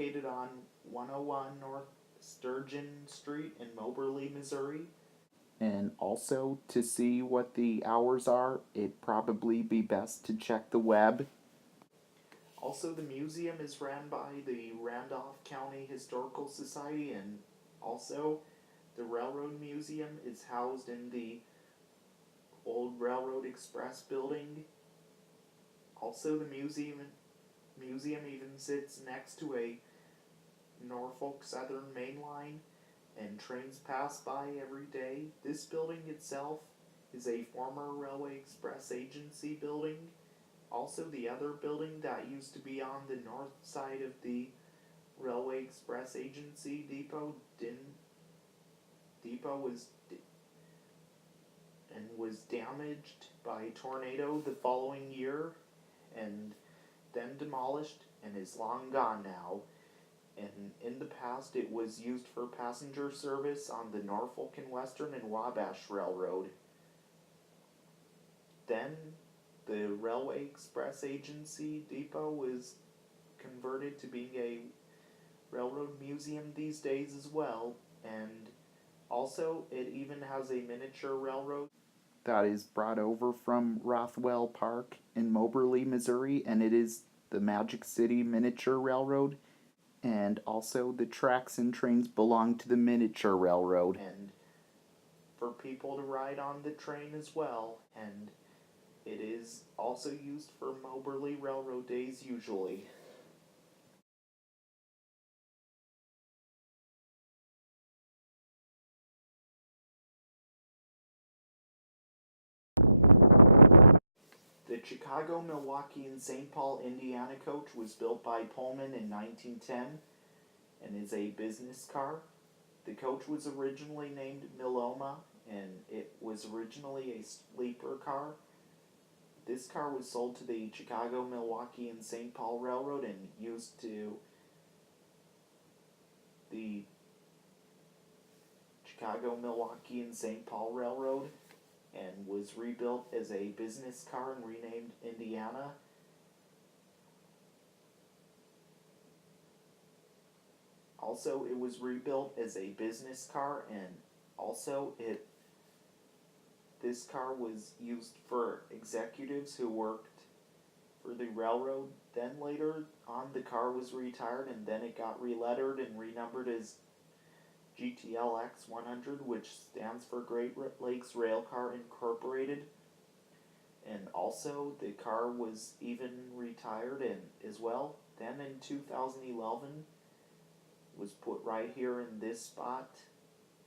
located on 101 North Sturgeon Street in Moberly, Missouri. And also, to see what the hours are, it'd probably be best to check the web. Also, the museum is ran by the Randolph County Historical Society, and also the Railroad Museum is housed in the old Railroad Express building. Also, the museum even sits next to a Norfolk Southern main line, and trains pass by every day. This building itself is a former Railway Express agency building. Also, the other building that used to be on the north side of the Railway Express agency depot was damaged by a tornado the following year, and then demolished, and is long gone now. And in the past, it was used for passenger service on the Norfolk and Western and Wabash Railroad. Then the Railway Express Agency Depot was converted to being a railroad museum these days as well, and also it even has a miniature railroad that is brought over from Rothwell Park in Moberly, Missouri, and it is the Magic City Miniature Railroad. And also the tracks and trains belong to the miniature railroad, and for people to ride on the train as well, and it is also used for Moberly Railroad days usually. The Chicago, Milwaukee, and St. Paul, Indiana coach was built by Pullman in 1910 and is a business car. The coach was originally named Miloma, and it was originally a sleeper car. This car was sold to the Chicago, Milwaukee, and St. Paul Railroad and used to the Chicago, Milwaukee, and St. Paul Railroad, and was rebuilt as a business car and renamed Indiana. Also, it was rebuilt as a business car, and also this car was used for executives who worked for the railroad. Then later on, the car was retired, and then it got relettered and renumbered as GTLX 100, which stands for Great Lakes Railcar Incorporated. And also, the car was even retired and as well. Then in 2011, was put right here in this spot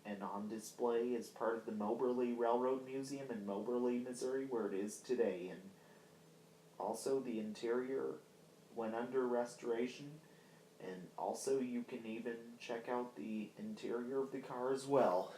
and on display as part of the Moberly Railroad Museum in Moberly, Missouri, where it is today. And also, the interior went under restoration, and also you can even check out the interior of the car as well.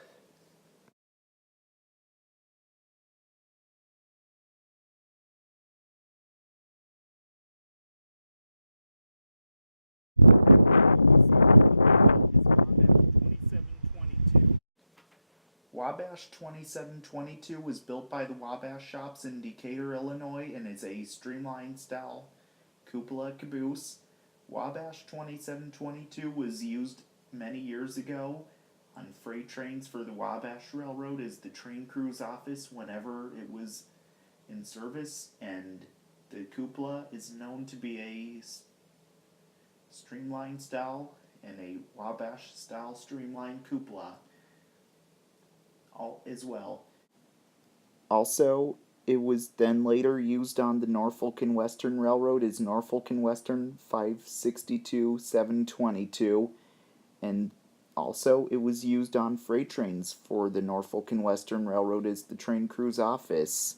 Wabash 2722 was built by the Wabash Shops in Decatur, Illinois, and is a streamlined style cupola caboose. Wabash 2722 was used many years ago on freight trains for the Wabash Railroad as the train crew's office whenever it was in service, and the cupola is known to be a streamlined style and a Wabash style streamlined cupola as well. Also, it was then later used on the Norfolk and Western Railroad as Norfolk and Western 562-722, and also it was used on freight trains for the Norfolk and Western Railroad as the train crew's office.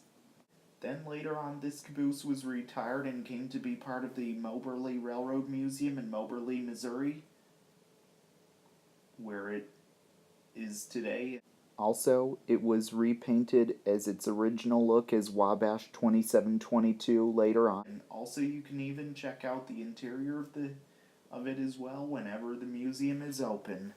Then later on, this caboose was retired and came to be part of the Moberly Railroad Museum in Moberly, Missouri, where it is today. Also, it was repainted as its original look as Wabash 2722 later on. And also, you can even check out the interior of it as well whenever the museum is open.